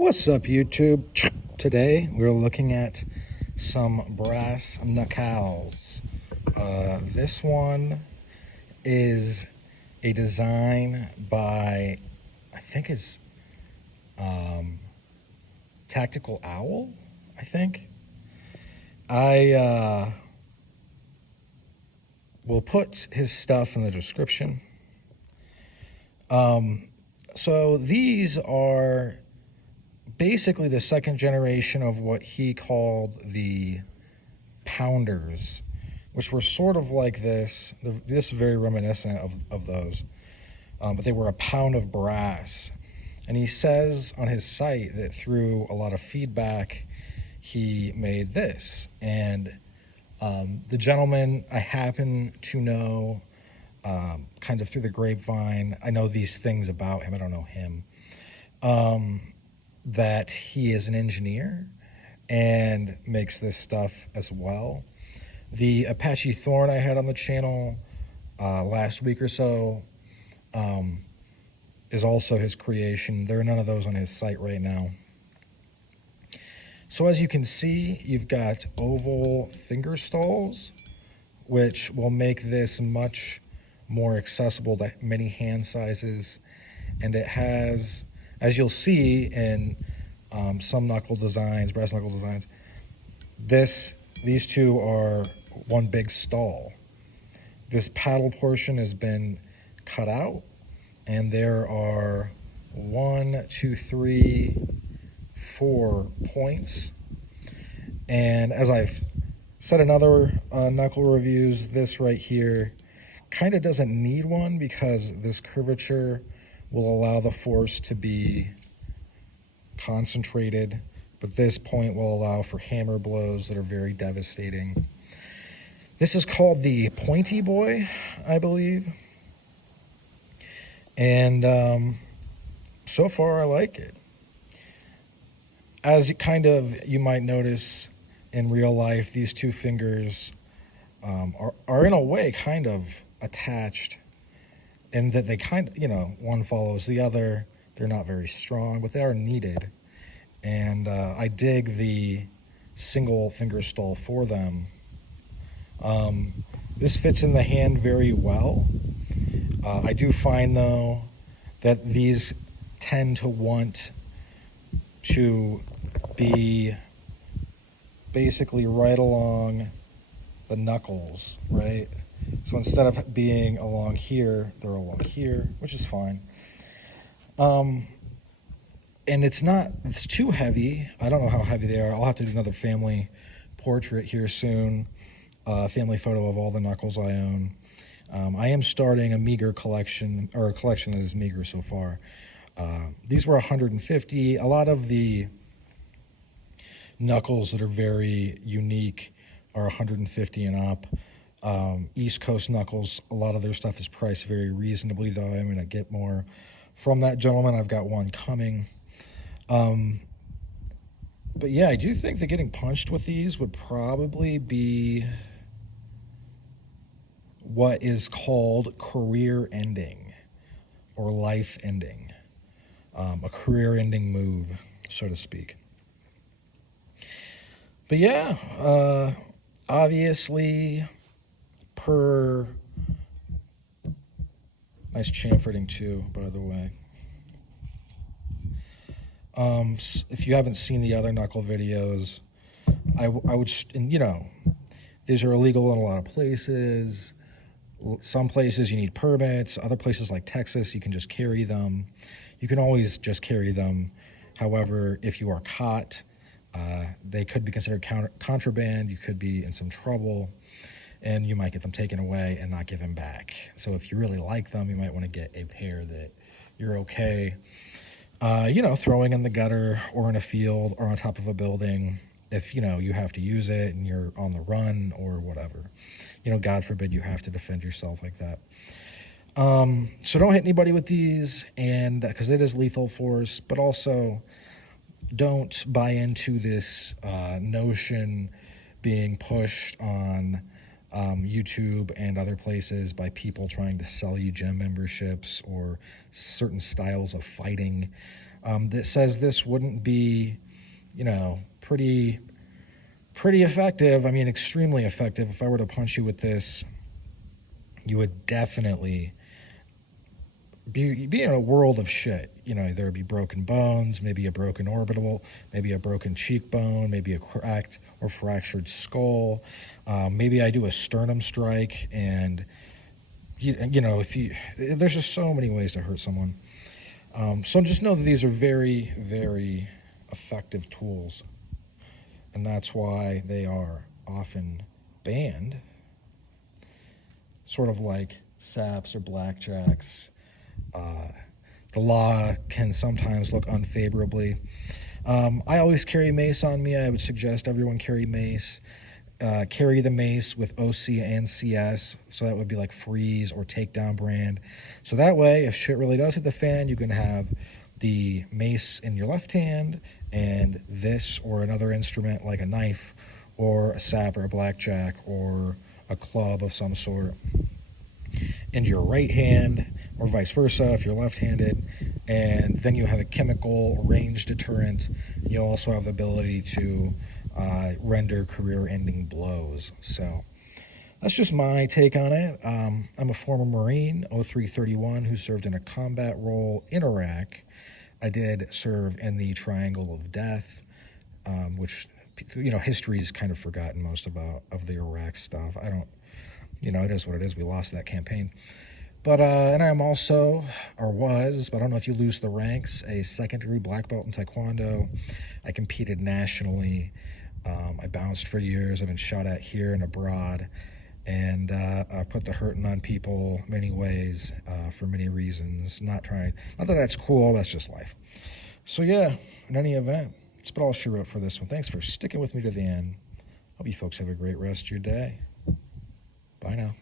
What's up, YouTube? Today we're looking at some brass knuckles. This one is a design by, I think it's Tactical Owl, I think. I will put his stuff in the description. So these are basically the second generation of what he called the pounders, which were sort of like this. This is very reminiscent of those, but they were a pound of brass. And he says on his site that through a lot of feedback, he made this. And the gentleman I happen to know kind of through the grapevine, I know these things about him, I don't know him, that he is an engineer and makes this stuff as well. The Apache Thorn I had on the channel last week or so is also his creation. There are none of those on his site right now. So as you can see, you've got oval finger stalls, which will make this much more accessible to many hand sizes. And it has, as you'll see in some knuckle designs, brass knuckle designs, these two are one big stall. This paddle portion has been cut out, and there are 1, 2, 3, 4 points. And as I've said in other knuckle reviews, this right here kind of doesn't need one because this curvature will allow the force to be concentrated, but this point will allow for hammer blows that are very devastating. This is called the Pokey Boi, I believe. And so far I like it. As you might notice in real life, these two fingers are in a way kind of attached, and that they one follows the other. They're not very strong, but they are needed. And I dig the single finger stall for them. This fits in the hand very well. I do find, though, that these tend to want to be basically right along the knuckles, right? So instead of being along here, they're along here, which is fine. And it's too heavy. I don't know how heavy they are. I'll have to do another family portrait here soon, family photo of all the knuckles I own. I am starting a meager collection, or a collection that is meager so far. These were 150. A lot of the knuckles that are very unique are 150 and up. East Coast knuckles, a lot of their stuff is priced very reasonably, though I'm going to get more from that gentleman. I've got one coming. But yeah, I do think that getting punched with these would probably be what is called career ending or life ending, a career ending move, so to speak. But yeah, obviously, nice chamfering too, by the way. If you haven't seen the other knuckle videos, I would, these are illegal in a lot of places. Some places you need permits. Other places like Texas, you can just carry them. You can always just carry them. However, if you are caught, they could be considered contraband. You could be in some trouble, and you might get them taken away and not given back. So if you really like them, you might want to get a pair that you're okay, throwing in the gutter or in a field or on top of a building if, you have to use it and you're on the run or whatever. God forbid you have to defend yourself like that. So don't hit anybody with these, and because it is lethal force, but also don't buy into this notion being pushed on YouTube and other places by people trying to sell you gym memberships or certain styles of fighting. that says this wouldn't be, pretty effective. I mean, extremely effective. If I were to punch you with this, you would definitely be in a world of shit. There would be broken bones, maybe a broken orbital, maybe a broken cheekbone, maybe a cracked or fractured skull. Maybe I do a sternum strike, and there's just so many ways to hurt someone. So just know that these are very, very effective tools, and that's why they are often banned, sort of like saps or blackjacks. The law can sometimes look unfavorably. I always carry mace on me. I would suggest everyone carry mace. Carry the mace with OC and CS, so that would be like freeze or takedown brand. So that way, if shit really does hit the fan, you can have the mace in your left hand and this or another instrument like a knife or a sap or a blackjack or a club of some sort in your right hand, or vice versa if you're left-handed. And then you have a chemical range deterrent. You also have the ability to render career-ending blows. So that's just my take on it. I'm a former Marine, 0331, who served in a combat role in Iraq. I did serve in the Triangle of Death, which history's kind of forgotten most of the Iraq stuff. It is what it is. We lost that campaign. But, and I'm also, or was, but I don't know if you lose the ranks, a second-degree black belt in Taekwondo. I competed nationally. I bounced for years. I've been shot at here and abroad. And I put the hurting on people many ways for many reasons. Not that that's cool, that's just life. So yeah, in any event, that's about all she wrote for this one. Thanks for sticking with me to the end. Hope you folks have a great rest of your day. Bye now.